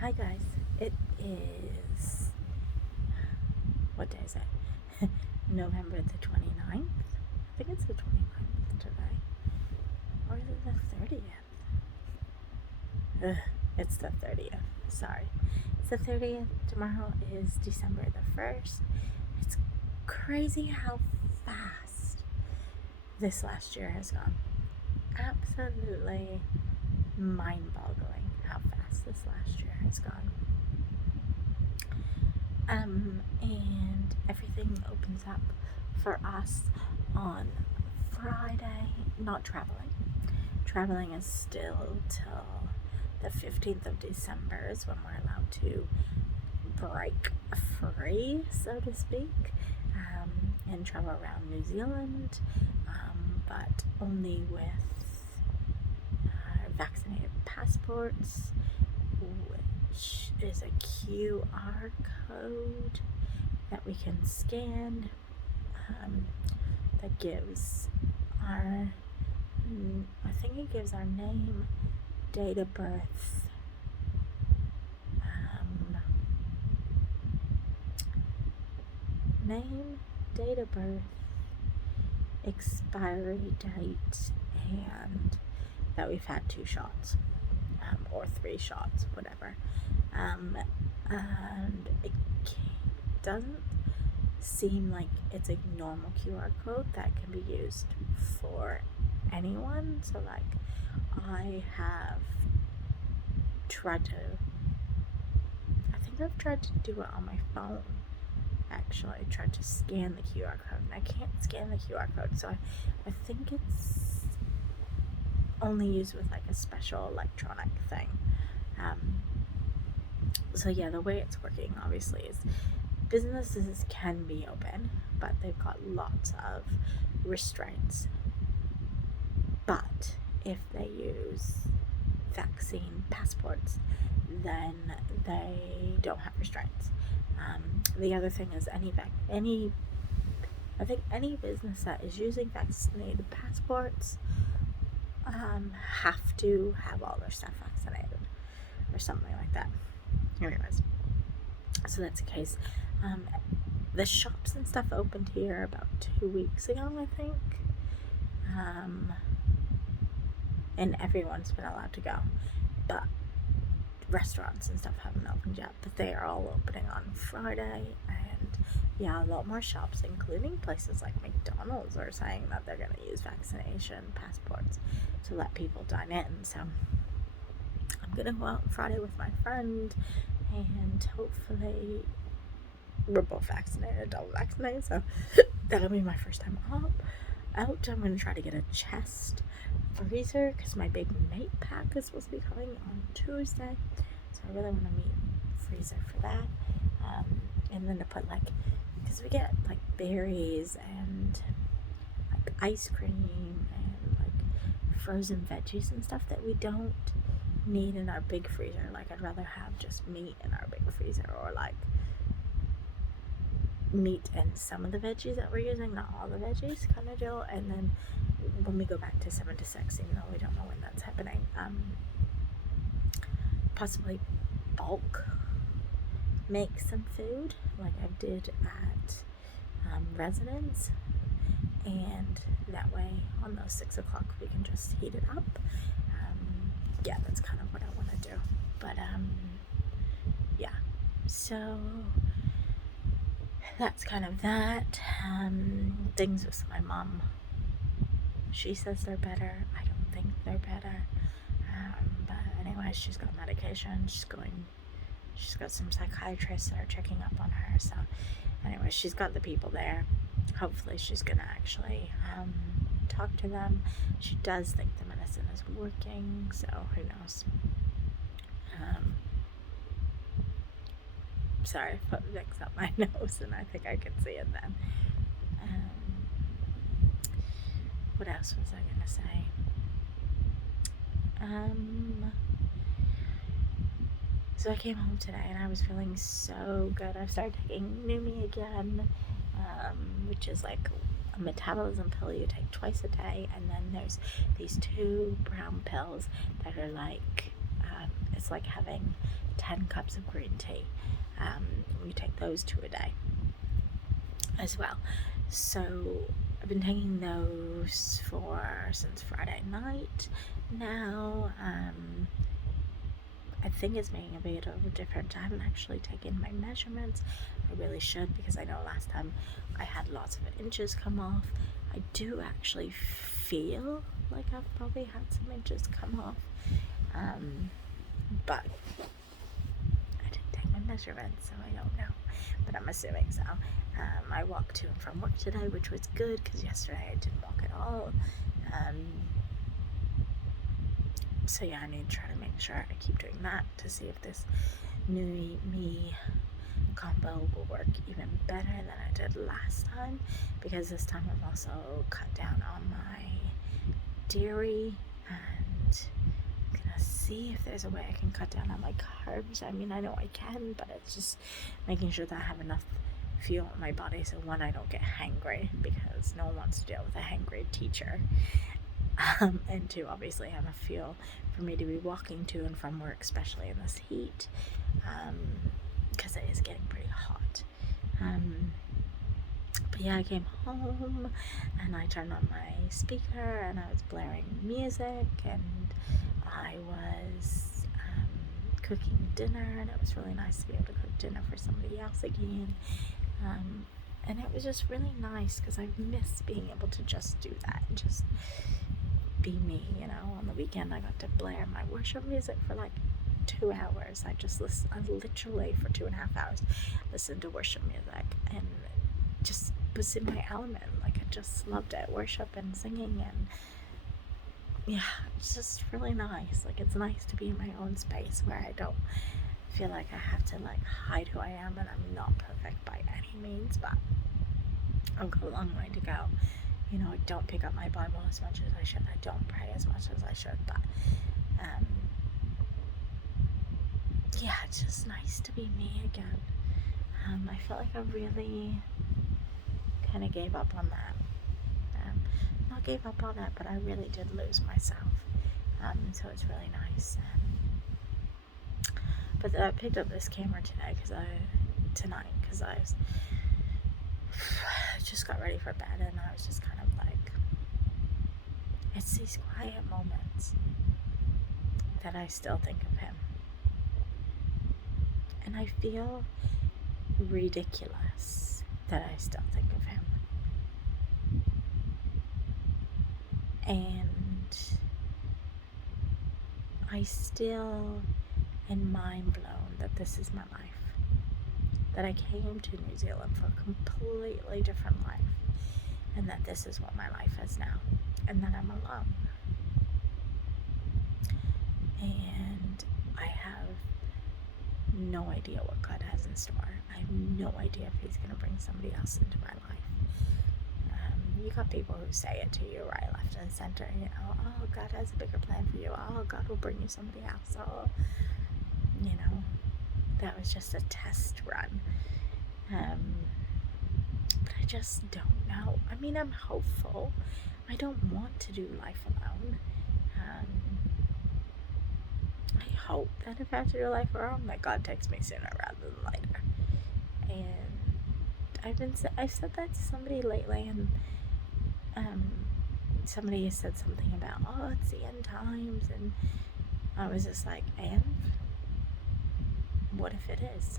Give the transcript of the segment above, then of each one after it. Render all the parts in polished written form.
Hi guys, it is, what day is it? November the 29th? I think it's the 29th today. Or is it the 30th? It's the 30th, sorry. It's the 30th, tomorrow is December the 1st. It's crazy how fast this last year has gone. Absolutely mind-boggling how fast this last year has gone. And everything opens up for us on Friday. Not traveling. Traveling is still till the 15th of December is when we're allowed to break free, so to speak, and travel around New Zealand, but only with vaccinated passports, which is a QR code that we can scan, that gives our, I think it gives our name, date of birth, expiry date, and that we've had 2 shots, or 3 shots, whatever. And it doesn't seem like it's a normal QR code that can be used for anyone. So like, I think I've tried to do it on my phone. Actually, I tried to scan the QR code and I can't scan the QR code, so I think it's only used with like a special electronic thing. So yeah, the way it's working obviously is businesses can be open, but they've got lots of restraints. But if they use vaccine passports, then they don't have restraints. The other thing is I think any business that is using vaccinated passports have to have all their staff vaccinated or something like that. Anyways, so that's the case. The shops and stuff opened here about 2 weeks ago, I think, and everyone's been allowed to go, but restaurants and stuff haven't opened yet, but they are all opening on Friday. And yeah, a lot more shops, including places like McDonald's, are saying that they're going to use vaccination passports to let people dine in. So I'm going to go out on Friday with my friend, and hopefully we're both vaccinated, double vaccinated, so that'll be my first time out. I'm going to try to get a chest freezer because my big mate pack is supposed to be coming on Tuesday, so I really want a meat freezer for that. And then to put, like, because we get like berries and like ice cream and like frozen veggies and stuff that we don't need in our big freezer. Like, I'd rather have just meat in our big freezer, or like meat and some of the veggies that we're using, not all the veggies, kind of deal. And then when we go back to 7 to 6, even though we don't know when that's happening, possibly bulk make some food like I did at Residence, and that way on those 6 o'clock we can just heat it up. Yeah, that's kind of what I want to do. But yeah, so that's kind of that. Things with my mom, she says they're better. I don't think they're better. But anyway, she's got medication. She's got some psychiatrists that are checking up on her. So anyway, she's got the people there. Hopefully she's gonna actually talk to them. She does think the medicine is working, so who knows. Sorry, I put Vicks up my nose and I think I can see it then. What else was I gonna say? So I came home today and I was feeling so good. I started taking Numi again, which is like a metabolism pill you take twice a day, and then there's these 2 brown pills that are like, it's like having 10 cups of green tea. You take those 2 a day as well. So I've been taking those since Friday night now. I think it's making a bit of a difference. I haven't actually taken my measurements. I really should, because I know last time I had lots of inches come off. I do actually feel like I've probably had some inches come off, but I didn't take my measurements, so I don't know, but I'm assuming so. I walked to and from work today, which was good, because yesterday I didn't walk at all. So yeah, I need to try to make sure I keep doing that to see if this new me combo will work even better than I did last time, because this time I've also cut down on my dairy, and I'm gonna see if there's a way I can cut down on my carbs. I mean, I know I can, but it's just making sure that I have enough fuel in my body, so one, I don't get hangry, because no one wants to deal with a hangry teacher. And two, obviously have a fuel for me to be walking to and from work, especially in this heat, because it is getting pretty hot. But yeah, I came home and I turned on my speaker and I was blaring music, and I was cooking dinner, and it was really nice to be able to cook dinner for somebody else again. And it was just really nice, because I miss being able to just do that, just be me, On the weekend I got to blare my worship music for like 2 hours. I literally for 2.5 hours listened to worship music and just was in my element. Like, I just loved it, worship and singing, and yeah, it's just really nice. Like, it's nice to be in my own space where I don't feel like I have to like hide who I am, and I'm not perfect by any means, but I've got a long way to go. I don't pick up my Bible as much as I should. I don't pray as much as I should, but yeah, it's just nice to be me again. I feel like I really kind of gave up on that. Not gave up on it, but I really did lose myself. So it's really nice. But I picked up this camera tonight because I just got ready for bed, and I was just kind of like, it's these quiet moments that I still think of him, and I feel ridiculous that I still think of him, and I still am mind blown that this is my life, that I came to New Zealand for a completely different life, and that this is what my life is now, and that I'm alone. And I have no idea what God has in store. I have no idea if He's going to bring somebody else into my life. You got people who say it to you right, left, and center. Oh, God has a bigger plan for you. Oh, God will bring you somebody else. Oh, that was just a test run. But I just don't know. I mean, I'm hopeful. I don't want to do life alone. I hope that if I have to do life alone, that God takes me sooner rather than later. And I've said that to somebody lately, and somebody has said something about, oh, it's the end times, and I was just like, and what if it is?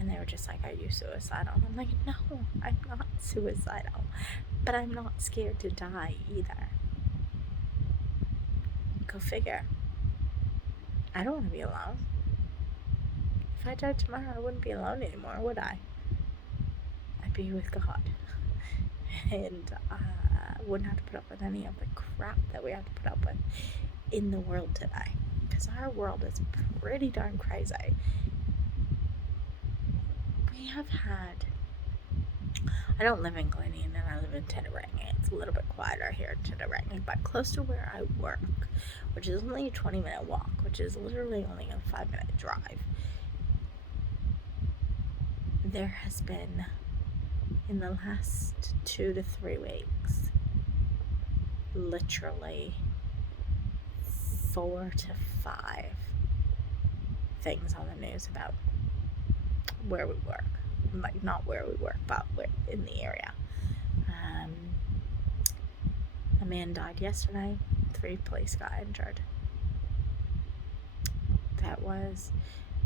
And they were just like, are you suicidal? And I'm like, no, I'm not suicidal, but I'm not scared to die either. Go figure. I don't want to be alone. If I died tomorrow, I wouldn't be alone anymore, would I? I'd be with God. And I wouldn't have to put up with any of the crap that we have to put up with in the world today. Because our world is pretty darn crazy. We have had... I don't live in Gleneen, and I live in Titirangi. It's a little bit quieter here in Titirangi, but close to where I work, which is only a 20-minute walk, which is literally only a 5-minute drive, there has been, in the last 2 to 3 weeks, literally 4 to 5 things on the news about where we work. Like, not where we work, but where in the area. A man died yesterday. 3 police got injured. That was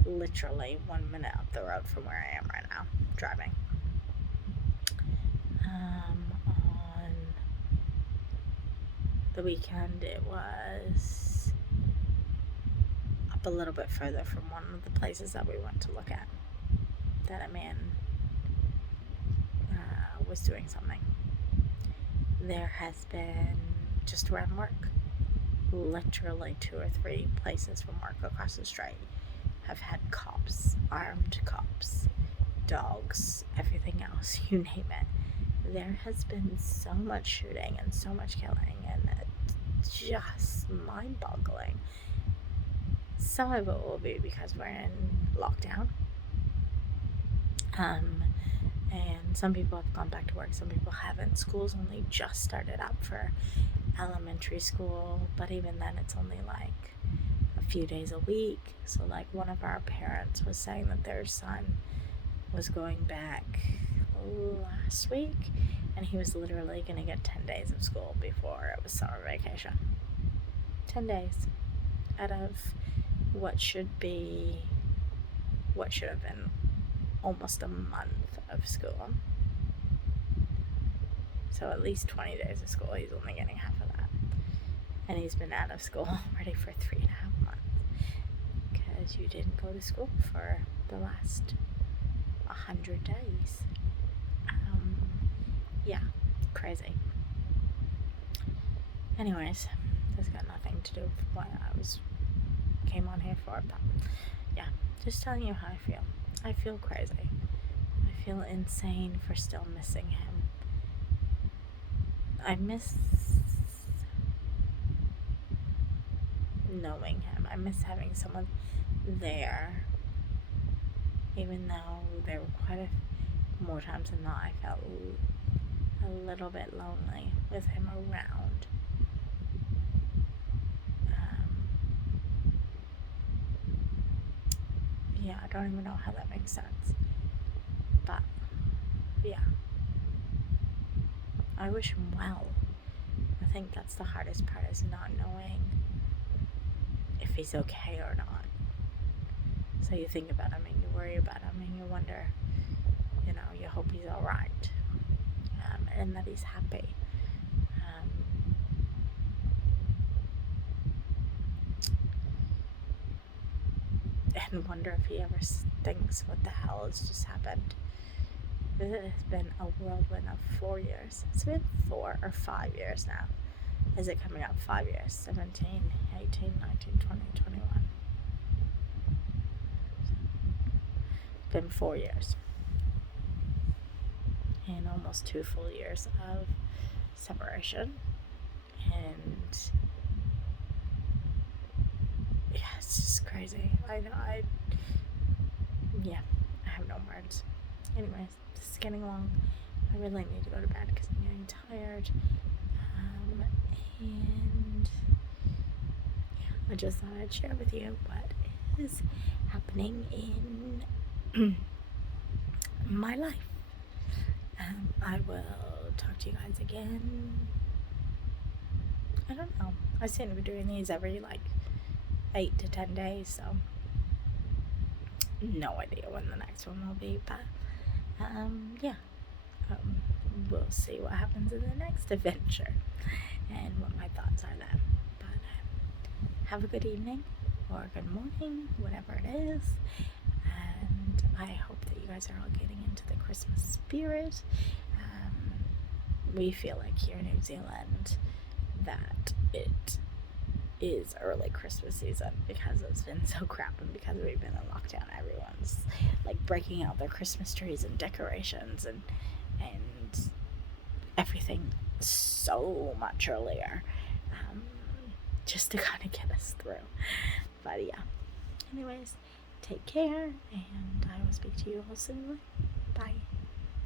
literally 1 minute up the road from where I am right now, driving. On the weekend, it was up a little bit further from one of the places that we went to look at, that a man was doing something. There has been, just around work, literally 2 or 3 places from work across the street have had cops, armed cops, dogs, everything else, you name it. There has been so much shooting and so much killing, and it's just mind-boggling. Some of it will be because we're in lockdown. And some people have gone back to work, some people haven't. School's only just started up for elementary school, but even then it's only like a few days a week. So like, one of our parents was saying that their son was going back last week, and he was literally going to get 10 days of school before it was summer vacation. 10 days out of what should have been almost a month of school. So at least 20 days of school. He's only getting half of that. And he's been out of school already for 3.5 months. Because you didn't go to school for the last 100 days. Yeah, crazy. Anyways, this got nothing to do with what I came on here for, but yeah, just telling you how I feel. I feel crazy. I feel insane for still missing him. I miss knowing him. I miss having someone there. Even though there were quite more times than not, I felt a little bit lonely with him around. Yeah, I don't even know how that makes sense. But, yeah. I wish him well. I think that's the hardest part, is not knowing if he's okay or not. So you think about him and you worry about him and you wonder, you hope he's alright. And that he's happy. And wonder if he ever thinks, what the hell has just happened? It has been a whirlwind of 4 years. It's been 4 or 5 years now. Is it coming up? 5 years. 17, 18, 19, 20, 21. It's been 4 years. And almost 2 full years of separation. And yeah, it's just crazy. I have no words. Anyways, this is getting long. I really need to go to bed because I'm getting tired. And yeah, I just thought I'd share with you what is happening in my life. I will talk to you guys again. I don't know. I seem to be doing these every 8 to 10 days, so no idea when the next one will be, but we'll see what happens in the next adventure and what my thoughts are then. But have a good evening or good morning, whatever it is, and I hope that you guys are all getting into the Christmas spirit. We feel like here in New Zealand that it is early Christmas season because it's been so crap, and because we've been in lockdown, everyone's breaking out their Christmas trees and decorations and everything so much earlier, just to kind of get us through. But yeah, anyways, take care, and I will speak to you all soon. Bye.